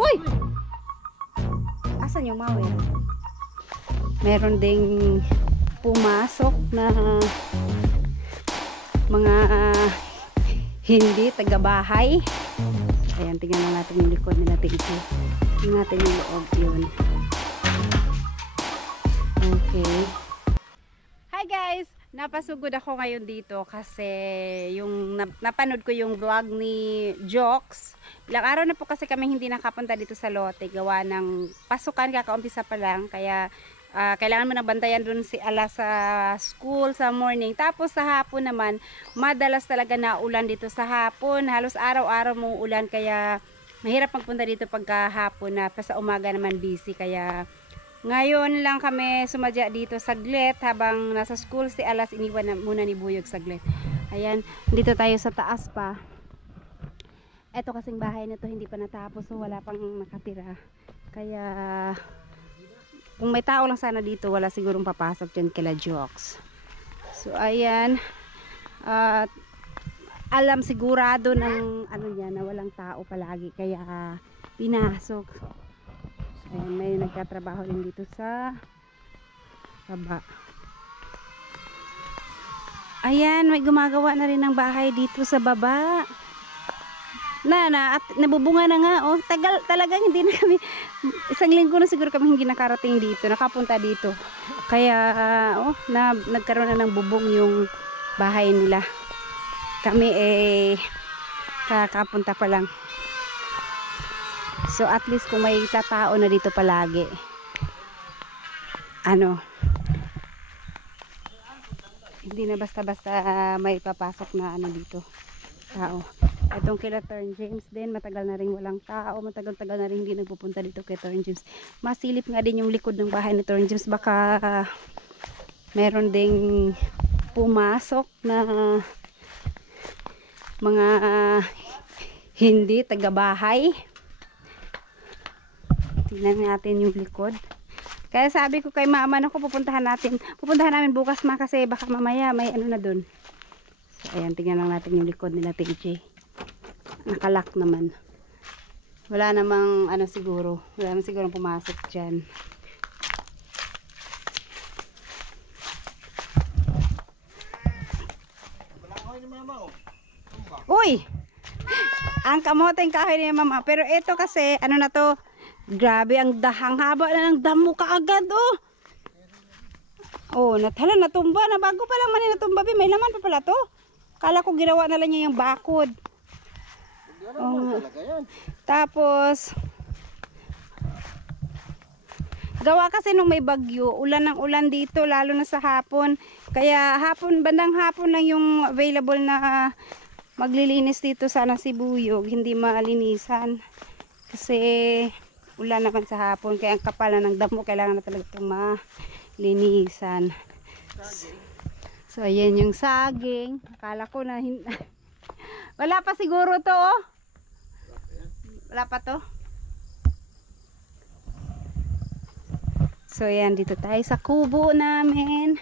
Uy! Asan yung mawe? Meron ding pumasok na mga hindi taga-bahay. Ayan, tingnan na natin yung likod nila. Tingnan natin yung loob yun. Okay. Hi guys! Napasugod ako ngayon dito kasi yung napanood ko yung vlog ni Jox. Ilang araw na po kasi kami hindi nakapunta dito sa lote. Gawa ng pasukan, kakaumpisa pa lang. Kaya kailangan mo nang bantayan dun si Ala sa school sa morning. Tapos sa hapon naman, madalas talaga na ulan dito sa hapon. Halos araw-araw mo ulan kaya mahirap magpunta dito pagka hapon na. Pa sa umaga naman busy kaya ngayon lang kami sumadya dito saglit habang nasa school si Alas, iniwan na muna ni Buyog saglit. Ayan, dito tayo sa taas pa. Eto kasing bahay na to hindi pa natapos, so wala pang nakatira. Kaya kung may tao lang sana dito, wala sigurong papasok dyan kila Jox. So ayan, alam sigurado ng ano niya na walang tao palagi kaya pinasok. Ayan, may nagtatrabaho din dito sa baba. Ayan, may gumagawa na rin ng bahay dito sa baba. At nabubunga na nga. Oh, tagal talagang hindi na kami, isang linggo na siguro kami hindi nakarating dito, nakapunta dito. Kaya, nagkaroon na ng bubong yung bahay nila. Kami kakapunta pa lang. So at least kung may tatao na dito palagi, hindi na basta-basta may papasok na dito tao. Itong kila Turn James din, matagal na rin walang tao, matagal-tagal na rin hindi nagpupunta dito kay Turn James. Masilip nga din yung likod ng bahay ni Turn James, baka meron ding pumasok na mga hindi taga-bahay. Tingnan natin yung likod. Kaya sabi ko kay mama na pupuntahan namin bukas kasi baka mamaya may na dun. So ayan, tingnan lang natin yung likod nila TJ. Nakalak naman. Wala namang siguro. Wala namang siguro pumasok dyan. Uy! Ang kamoteng kahoy ni mama. Pero ito kasi, na to, grabe, ang haba na ng damo kaagad, oh. Oh, natumba na. Bago pa lang man natumba. May laman pa pala to. Kala ko ginawa na lang niya yung bakod. Oh. Tapos, gawa kasi nung may bagyo, ulan ng ulan dito, lalo na sa hapon. Kaya bandang hapon lang yung available na maglilinis dito sana si Buyog. Hindi malinisan. Kasi ulan naman sa hapon, kaya ang kapal na ng damo, kailangan na talaga itong malinisan. So ayan yung saging. Akala ko na wala pa siguro to, oh. Wala pa to. So ayan, dito tayo sa kubo namin.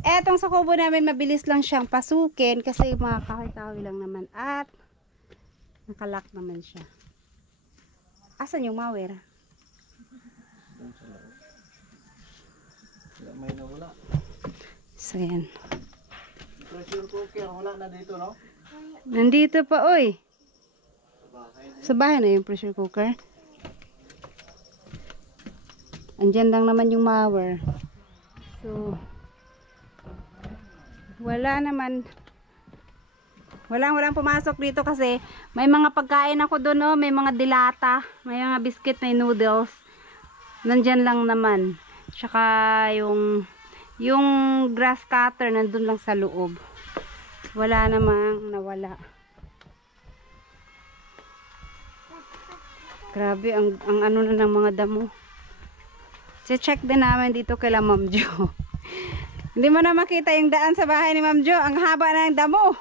Etong sa kubo namin, mabilis lang siyang pasukin kasi mga kahoy-kahoy lang naman at nakalak naman siya. Asan yung mawer? May nawala. So yan. Pressure cooker wala na dito, no? Nandito pa, oy. Sa bahay na yung pressure cooker. Andyan lang naman yung mawer. So wala naman. Walang pumasok dito kasi may mga pagkain ako doon, no? May mga dilata, may mga biscuit, may noodles. Nandyan lang naman. Tsaka yung grass cutter nandun lang sa loob. Wala namang nawala. Grabe ang na ng mga damo. Check din namin dito kay Ma'am Jo. Hindi mo na makita yung daan sa bahay ni Ma'am Jo. Ang haba na ng damo.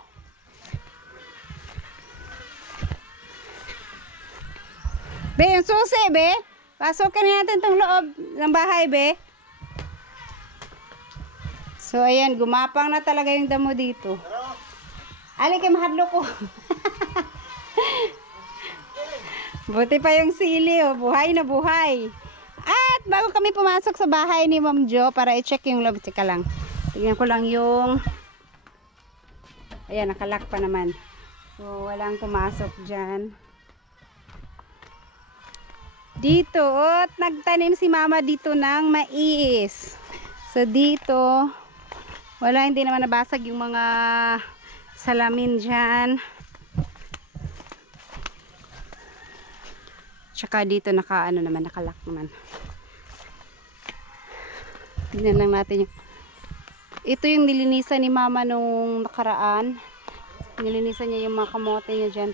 Be, yung susi, be. Pasokin natin itong loob ng bahay, be. So, ayan. Gumapang na talaga yung damo dito. Ali, kay mahadlo ko. Buti pa yung sili, oh. Buhay na buhay. At bago kami pumasok sa bahay ni Ma'am Jo para i-check yung loob. Tsaka lang. Tingnan ko lang yung... Ayan, nakalock pa naman. So, walang pumasok dyan. Dito, oh, nagtanim si Mama dito ng mais. So, dito, wala, hindi naman nabasag yung mga salamin dyan. Tsaka dito nakalock naman. Tignan lang natin yung... Ito yung nilinisan ni Mama nung nakaraan. Nilinisan niya yung mga kamote niya dyan.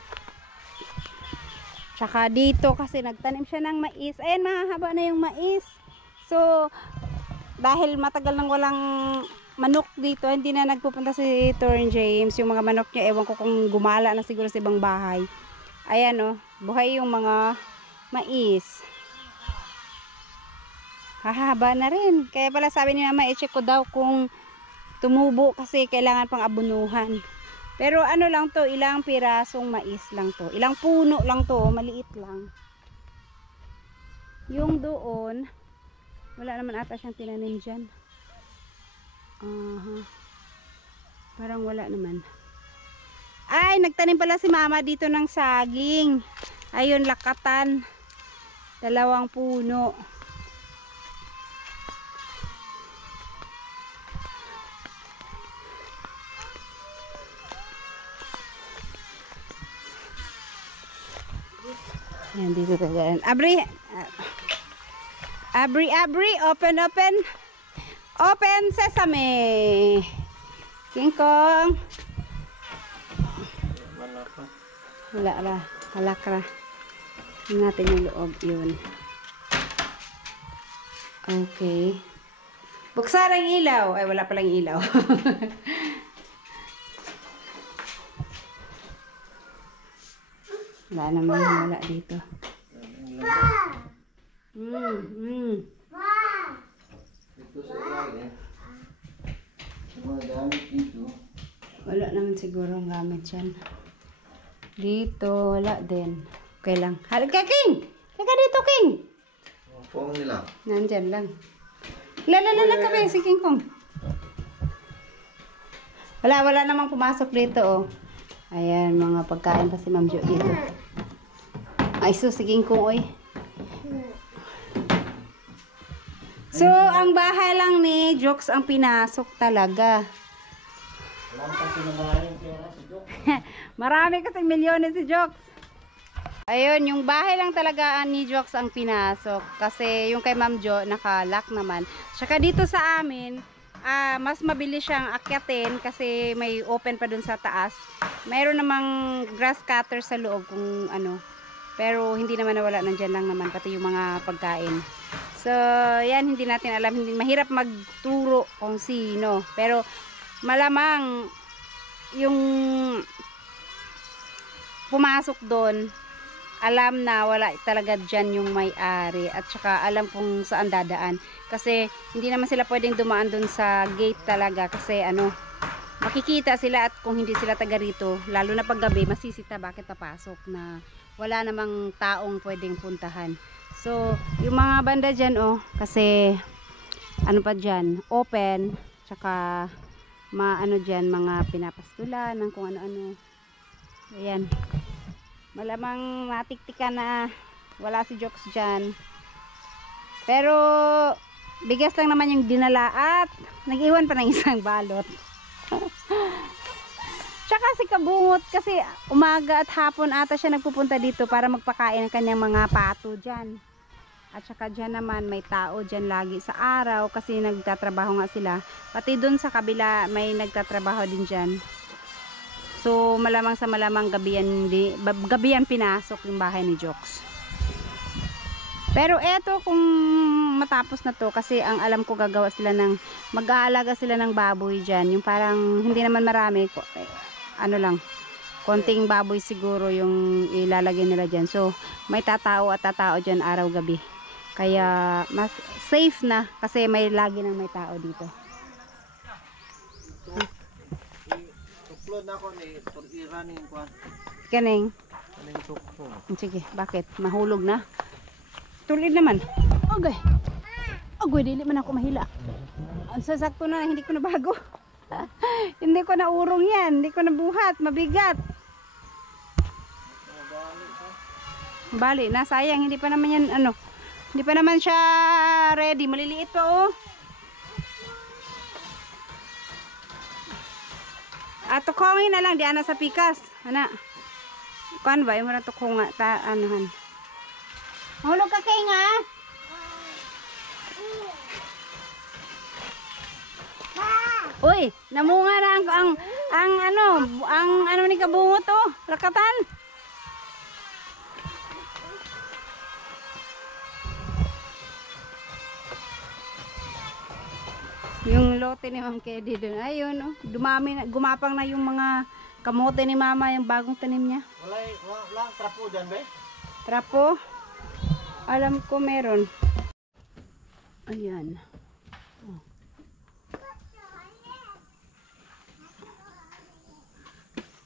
Tsaka dito kasi nagtanim siya ng mais. Ayan, mahahaba na yung mais. So, dahil matagal nang walang manok dito, hindi na nagpupunta si Torn James. Yung mga manok niya, ewan ko kung gumala na siguro sa ibang bahay. Ayan, oh, buhay yung mga mais. Hahaba na rin. Kaya pala sabi ni Mama, i-check ko daw kung tumubo kasi kailangan pang abunuhan. Pero ano lang to, ilang pirasong mais lang to. Ilang puno lang to, maliit lang. Yung doon, wala naman ata siyang tinanim dyan. Parang wala naman. Ay, nagtanim pala si Mama dito ng saging. Ayun, lakatan. 2 puno. Yan, dito tayo. Abri, open, open. Open sesame. King Kong. Wala ra. Halak ra. Tingnan natin yung loob. Yun. Okay. Buksan ang ilaw. Ay, wala palang ilaw. Wala naman. Wala dito. Ito sa ilalim. Mga gamit dito. Wala naman siguro ang gamit dyan. Dito, wala din. Okay lang. Halika, King! Halika dito, King! Ang phone nila. Nandyan lang. Lalala ka ba si King Kong? Wala namang pumasok dito, oh. Ayan, mga pagkain pa si Ma'am Jo dito. Ay, so si King Kong, oy. So, ang bahay lang ni Jokes ang pinasok talaga. Wala kasi na maraming pera sa Jok. Marami kasi milyones si Jokes. Ayun, yung bahay lang talaga ni Jokes ang pinasok. Kasi yung kay Ma'am Jo, naka-lock naman. Tsaka dito sa amin, mas mabilis siyang akyatin kasi may open pa dun sa taas. Mayroon namang grass cutter sa loob kung ano. Pero hindi naman nawala, nandyan lang naman pati yung mga pagkain. So, yan, hindi natin alam. Hindi, mahirap magturo kung sino. Pero, malamang yung pumasok doon, alam na wala talaga dyan yung may-ari. At saka alam kung saan dadaan. Kasi, hindi naman sila pwedeng dumaan doon sa gate talaga. Kasi, ano, makikita sila at kung hindi sila taga rito, lalo na pag gabi, masisita bakit papasok na wala namang taong pwedeng puntahan. So, yung mga banda dyan, oh, kasi, ano pa dyan, open, tsaka, ano dyan, mga pinapastulan, ng kung ano-ano. Ayan. Malamang matiktika na wala si Jokes dyan. Pero, bigas lang naman yung dinala at nag-iwan pa ng isang balot. Tsaka si Kabungot kasi umaga at hapon ata siya nagpupunta dito para magpakain ng kanyang mga pato dyan. At saka dyan naman may tao dyan lagi sa araw kasi nagtatrabaho nga sila. Pati dun sa kabila may nagtatrabaho din dyan. So malamang sa malamang gabihan pinasok yung bahay ni Jokes. Pero eto kung matapos na to kasi ang alam ko gagawa sila ng mag-aalaga sila ng baboy dyan. Yung parang hindi naman marami, ano lang, konting baboy siguro yung ilalagay nila dyan. So may tatao at tatao dyan araw-gabi. Kaya mas safe na kasi may lagi nang may tao dito. Upload na ako ni for i-running ko. Kaning. Aling tukso. Sige, bakit? Mahulog na? Tulid naman. Okay. Agoy, dili man ako mahila. Ang sasakto na, hindi ko na bago. Hindi ko na urong yan. Hindi ko na buhat. Mabigat. Bali, nasayang. Hindi pa naman yan, ano. Hindi pa naman siya ready. Maliliit pa, oh. At tukongin na lang. Di ana sa pikas. Ana. Kuan ba? Yung marang tukong nga. Anuhan. Mahulog ka kay nga. Uy, namunga na ang ano ni kabungot, oh. Rakatan. Yung lote ni Ma'am Kedy doon. Ayun, oh. Gumapang na yung mga kamote ni Mama, yung bagong tanim niya. Wala trapo dyan, be? Trapo? Alam ko meron. Ayan. Oh.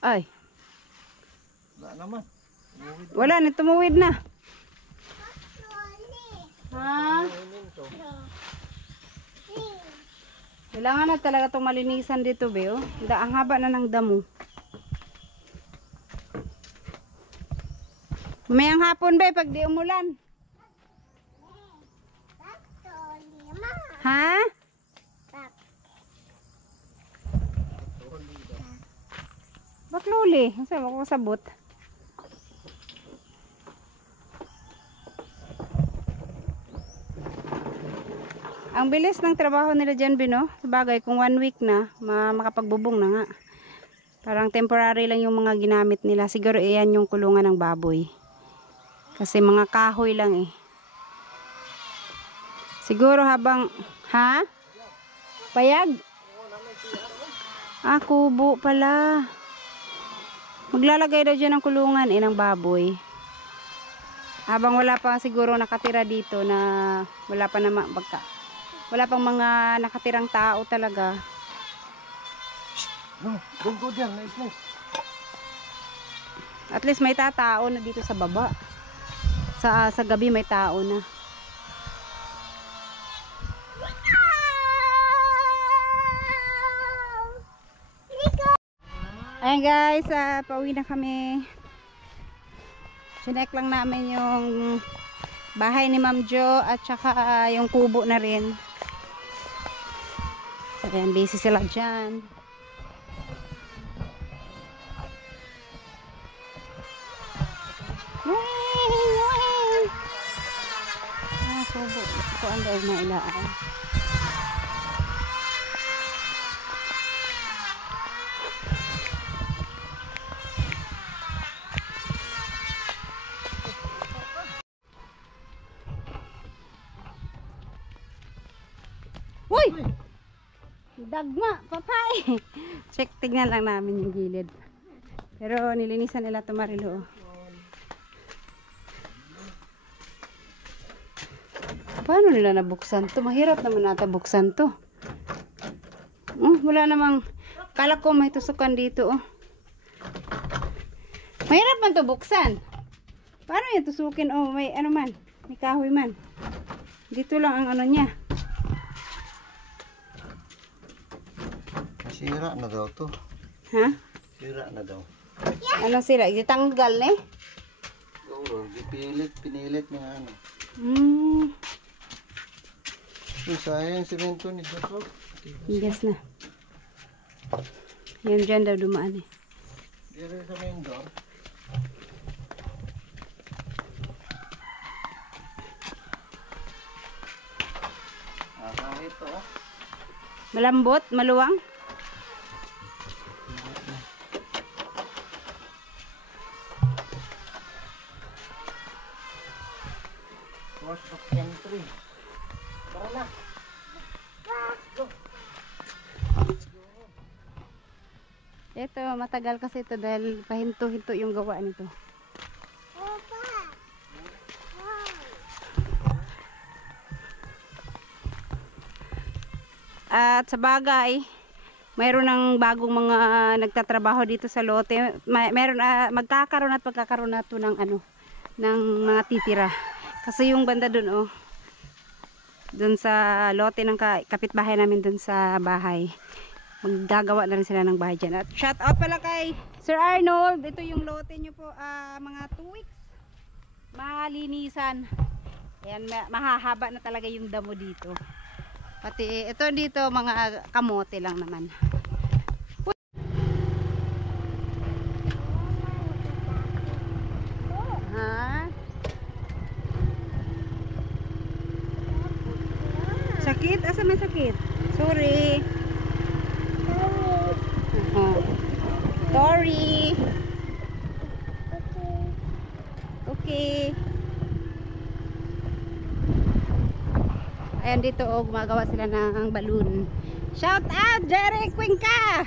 Ay. Wala naman. Wala na, tumuwid na. Ha? Kailangan na talaga itong malinisan dito, be. Oh. Ang haba na ng damo. Mamayang hapon, be, pag di umulan. Ha? Bakluli. Saan ako sabot? Ang bilis ng trabaho nila dyan, Bino. Sabagay, kung 1 week na, makapagbubong na nga. Parang temporary lang yung mga ginamit nila. Siguro iyan yung kulungan ng baboy. Kasi mga kahoy lang eh. Siguro habang... Ha? Payag? Ah, kubo pala. Maglalagay daw dyan ng kulungan eh, ng baboy. Habang wala pa siguro nakatira dito na wala pa naman wala pang mga nakatirang tao talaga. No, don't go there, nice mo. At least may tao na dito sa baba. Sa gabi may tao na. Ayan guys, pauwi na kami. Sinek lang namin yung bahay ni Ma'am Jo at saka yung kubo na rin. Ayan, busy sila dyan. Kubo. Ito ang daig na ilaan. Uy! Dagma, papay! Check, tignan lang namin yung gilid. Pero nilinisan nila ito, Marilo. Paano nila nabuksan to? Mahirap naman nata buksan to. Wala namang... Kala ko may tusukan dito, oh. Mahirap man to buksan. Paano yung tusukin? Oh, may ano man. May kahoy man. Dito lang ang ano niya. Sira na daw to. Ha? Sira na daw. Ano sila? Itanggal na eh? Oo, pinilit niya ano. Sayang simento ni Dok. Yes na. Yan dyan daw dumaan eh. Dire sa main door. Ito. Malambot, maluwang. Force of entry. Tara na. Ito, matagal kasi ito dahil pahinto-hinto yung gawa nito. At sa bagay, mayroon ng bagong mga nagtatrabaho dito sa lote. Mayroon magkakaroon at pagkakaroon na to ng ano, ng mga titira. Kasi yung banda doon, oh, doon sa lote ng kapitbahay namin doon sa bahay, maggagawa na rin sila ng bahay dyan. At shout out pala kay Sir Arnold. Ito yung lote nyo po, mga 2 weeks malinisan. Ayan, mahahaba na talaga yung damo dito. Pati ito dito mga kamote lang naman. Ha? Sakit? Asa may sakit? Sorry. Sorry. Okay. Ayan dito, oh, gumagawa sila ng balloon. Shout out Jerry Cuenca.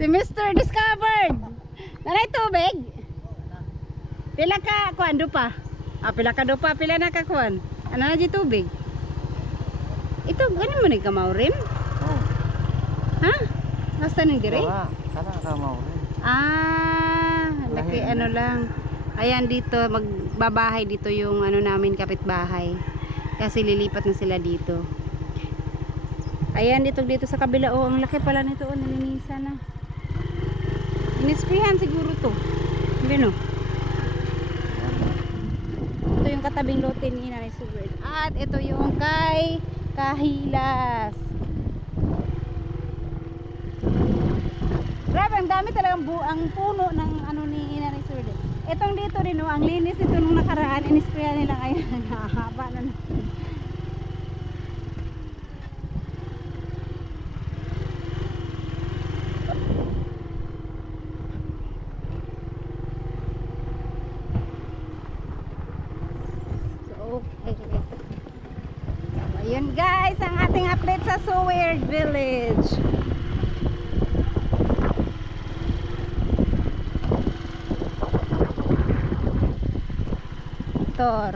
Si Mr. Discovered. Nanay tubig. Pila ka kuan dupa? Pila ka dupa, pila na ka kuan? Ano na di tubig? Ito ganin mo ni kamaw rin? Oh. Ha? Nasta ning dire? Kana ka mo rin. Laki ano lang. Ayan dito, magbabahay dito yung ano namin kapitbahay. Kasi lilipat na sila dito. Ayan dito sa kabila, oh, ang laki pala nito, oh, nalinisan na. Inisprihan siguro to. Hindi no? Ito yung katabing lote ni Nanay Sugard. At ito yung kay Kahilas. Grabe, ang dami talagang ang puno ng ano ni Nanay Sugard. Etong dito rin, oh, ang linis ito nung nakaraan, inisprayan nila ngayon. Nakahaba na na. Okay. Ayun guys, ang ating update sa Seward Village. Tor.